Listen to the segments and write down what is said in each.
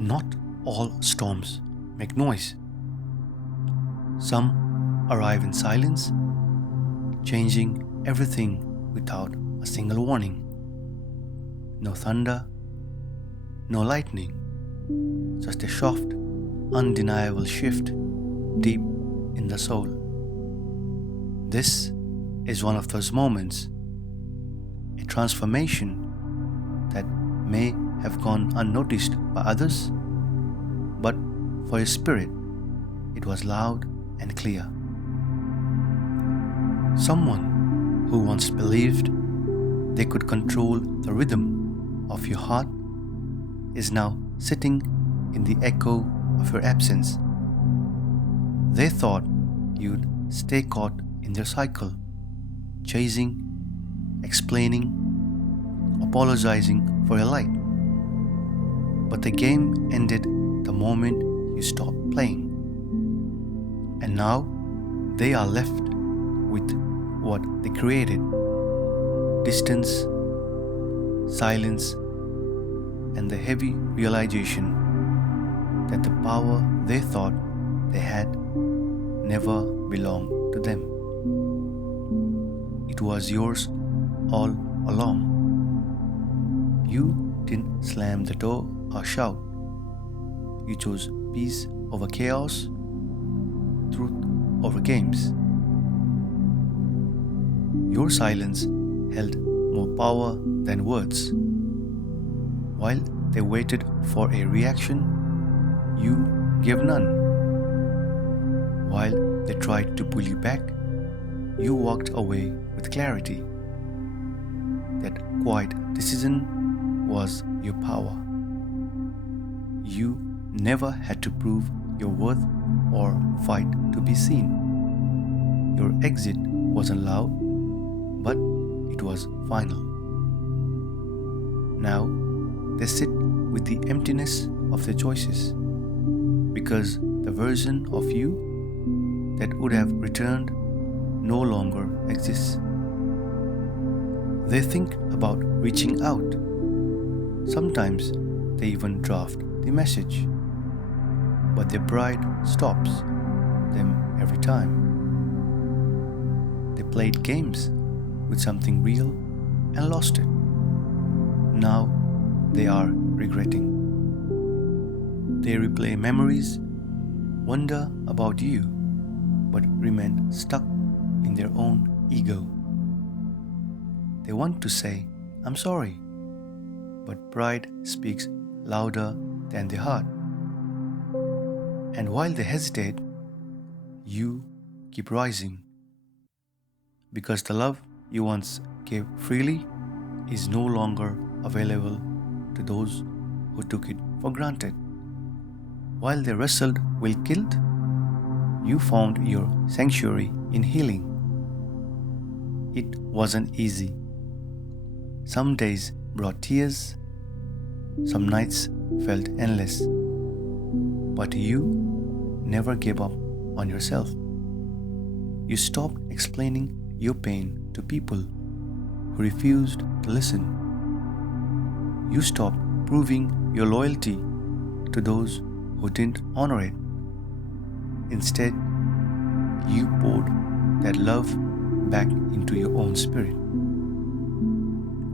Not all storms make noise. Some arrive in silence, changing everything without a single warning. No thunder, no lightning, just a soft, undeniable shift deep in the soul. This is one of those moments, a transformation that may have gone unnoticed by others, but for your spirit, it was loud and clear. Someone who once believed they could control the rhythm of your heart is now sitting in the echo of your absence. They thought you'd stay caught in their cycle, chasing, explaining, apologizing for your light. But the game ended the moment you stopped playing. And now they are left with what they created: distance, silence, and the heavy realization that the power they thought they had never belonged to them. It was yours all along. You didn't slam the door or shout. You chose peace over chaos, truth over games. Your silence held more power than words. While they waited for a reaction, you gave none. While they tried to pull you back, you walked away with clarity. That quiet decision was your power. You never had to prove your worth or fight to be seen. Your exit wasn't loud, but it was final. Now they sit with the emptiness of their choices, because the version of you that would have returned no longer exists. They think about reaching out. Sometimes they even draft the message, but their pride stops them every time. They played games with something real and lost it. Now they are regretting. They replay memories, wonder about you, but remain stuck in their own ego. They want to say, "I'm sorry," but pride speaks louder than their heart. And while they hesitate, you keep rising, because the love you once gave freely is no longer available to those who took it for granted. While they wrestled with guilt, you found your sanctuary in healing. It wasn't easy. Some days brought tears, some nights felt endless, but you never gave up on yourself. You stopped explaining your pain to people who refused to listen. You stopped proving your loyalty to those who didn't honor it. Instead, you poured that love back into your own spirit.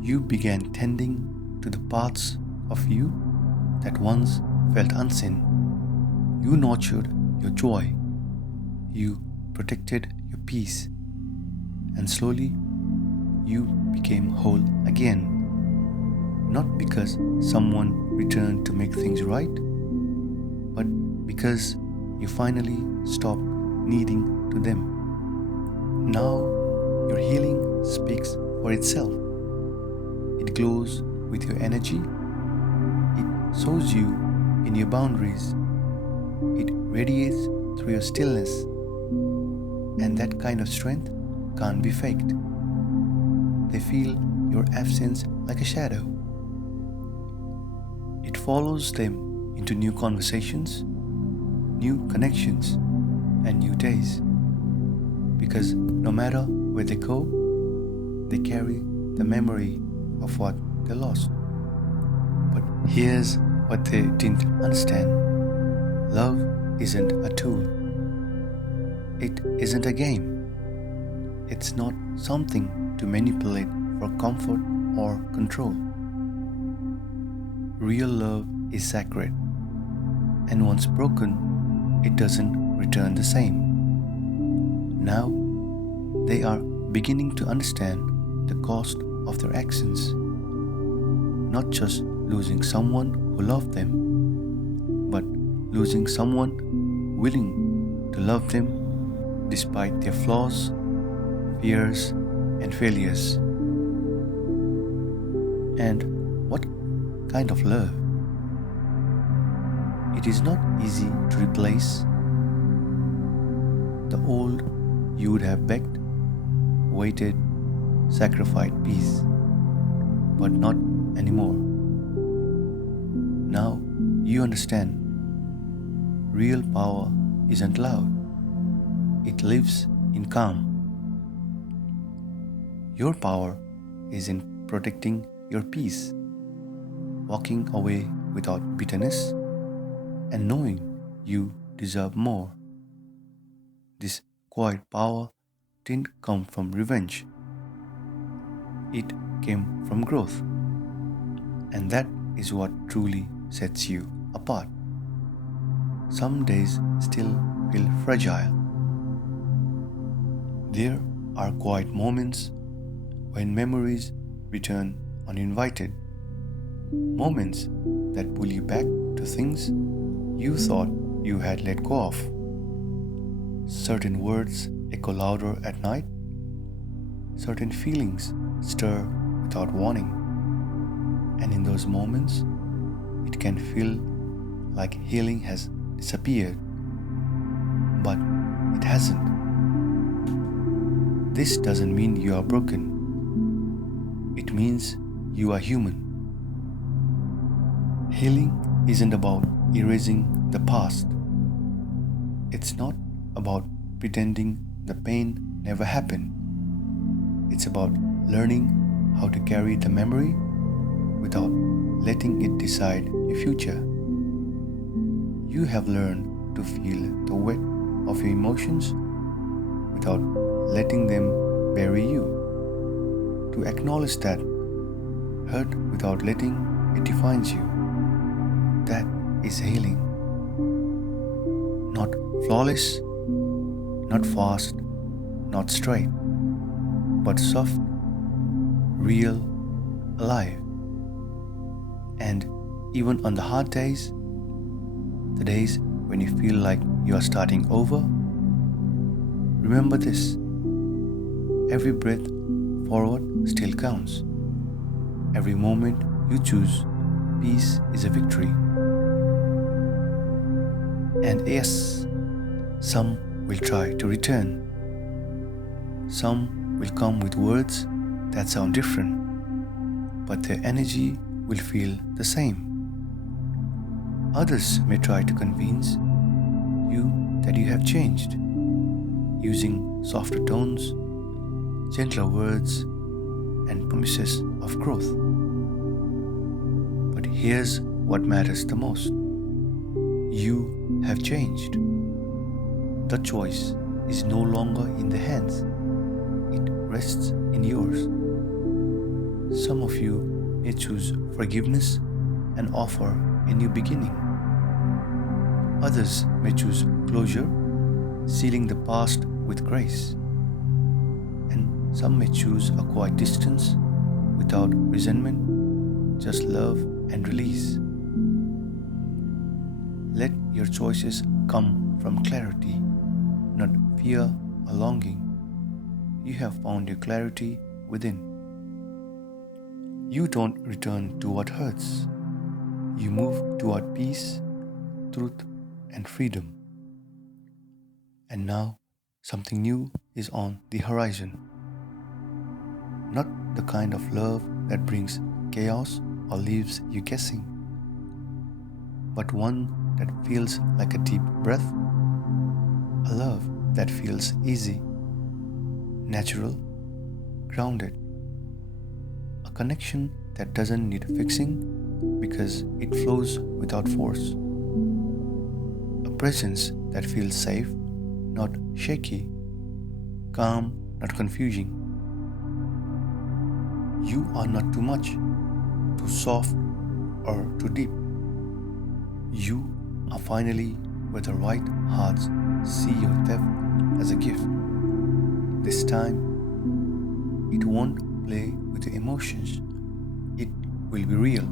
You began tending to the parts of you that once felt unseen. You nurtured your joy. You protected your peace. And slowly, you became whole again. Not because someone returned to make things right, but because you finally stopped needing to them. Now, your healing speaks for itself. It glows with your energy. It shows you in your boundaries. It radiates through your stillness. And that kind of strength can't be faked. They feel your absence like a shadow. It follows them into new conversations, new connections, and new days. Because no matter where they go, they carry the memory of what they lost. But here's What they didn't understand, love isn't a tool, it isn't a game, it's not something to manipulate for comfort or control. Real love is sacred, and once broken, it doesn't return the same. Now they are beginning to understand the cost of their actions, not just losing someone who loved them, but losing someone willing to love them despite their flaws, fears, and failures. And what kind of love? It is not easy to replace the old you would have begged, waited, sacrificed peace, but not anymore. Now you understand real power isn't loud, it lives in calm. Your power is in protecting your peace, walking away without bitterness, and knowing you deserve more. This quiet power didn't come from revenge, it came from growth, and that is what truly sets you apart. Some days still feel fragile. There are quiet moments when memories return uninvited, moments that pull you back to things you thought you had let go of. Certain words echo louder at night, certain feelings stir without warning, and in those moments, it can feel like healing has disappeared, but it hasn't. This doesn't mean you are broken, it means you are human. Healing isn't about erasing the past, it's not about pretending the pain never happened. It's about learning how to carry the memory without letting it decide your future. You have learned to feel the weight of your emotions without letting them bury you, to acknowledge that hurt without letting it define you. That is healing. Not flawless, not fast, not straight, but soft, real, alive. And even on the hard days, the days when you feel like you are starting over, remember this: every breath forward still counts. Every moment you choose peace is a victory. And yes, some will try to return. Some will come with words that sound different, but their energy will feel the same. Others may try to convince you that you have changed, using softer tones, gentler words, and promises of growth. But here's what matters the most: you have changed. The choice is no longer in the hands, it rests in yours. Some of you may choose forgiveness and offer a new beginning. Others may choose closure, sealing the past with grace. And some may choose a quiet distance without resentment, just love and release. Let your choices come from clarity, not fear or longing. You have found your clarity within. You don't return to what hurts. You move toward peace, truth, and freedom. And now, something new is on the horizon. Not the kind of love that brings chaos or leaves you guessing, but one that feels like a deep breath, a love that feels easy, natural, grounded, a connection that doesn't need fixing, because it flows without force. A presence that feels safe, not shaky, calm, not confusing. You are not too much, too soft, or too deep. You are finally where the right hearts see your depth as a gift. This time, it won't play with your emotions. It will be real,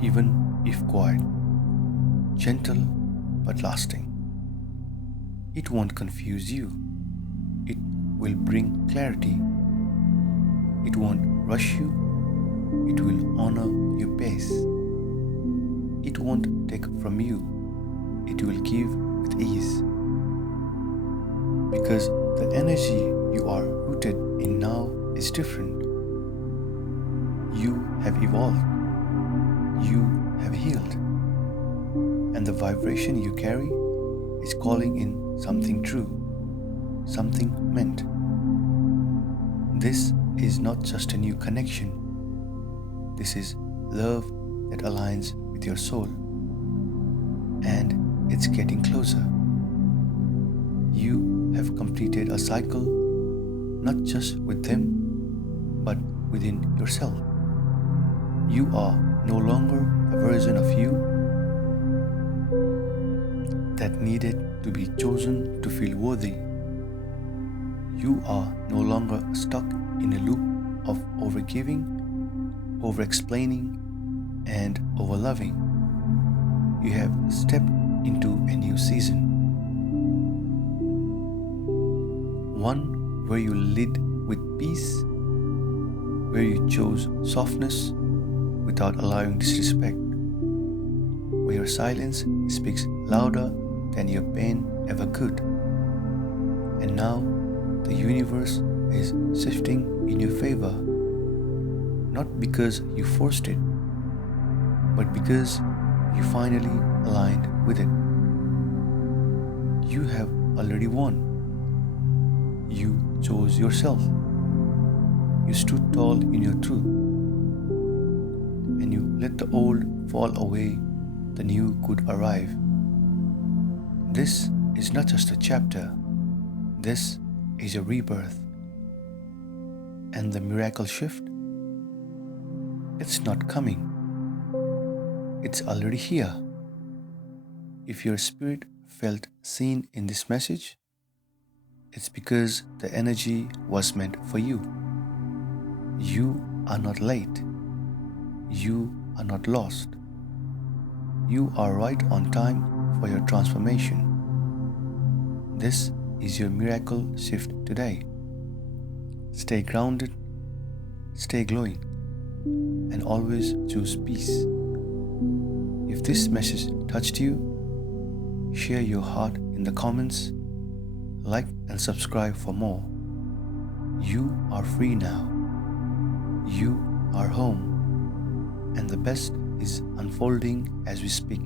even if quiet, gentle but lasting. It won't confuse you. It will bring clarity. It won't rush you. It will honor your pace. It won't take from you. It will give with ease. Because the energy you are rooted in now is different. You have evolved. You have healed. And the vibration you carry is calling in something true, something meant. This is not just a new connection. This is love that aligns with your soul. And it's getting closer. You have completed a cycle, not just with them, but within yourself. You are no longer a version of you that needed to be chosen to feel worthy. You are no longer stuck in a loop of overgiving, over-explaining, and over-loving. You have stepped into a new season. One where you lead with peace, where you chose softness without allowing disrespect, where your silence speaks louder than your pain ever could. And now the universe is shifting in your favor, not because you forced it, but because you finally aligned with it. You have already won. You chose yourself. You stood tall in your truth. And you let the old fall away, the new could arrive. This is not just a chapter. This is a rebirth. And the miracle shift? It's not coming. It's already here. If your spirit felt seen in this message, it's because the energy was meant for you. You are not late. You are not lost. You are right on time for your transformation. This is your miracle shift today. Stay grounded, stay glowing, and always choose peace. If this message touched you, share your heart in the comments, like and subscribe for more. You are free now. You are home. And the best is unfolding as we speak.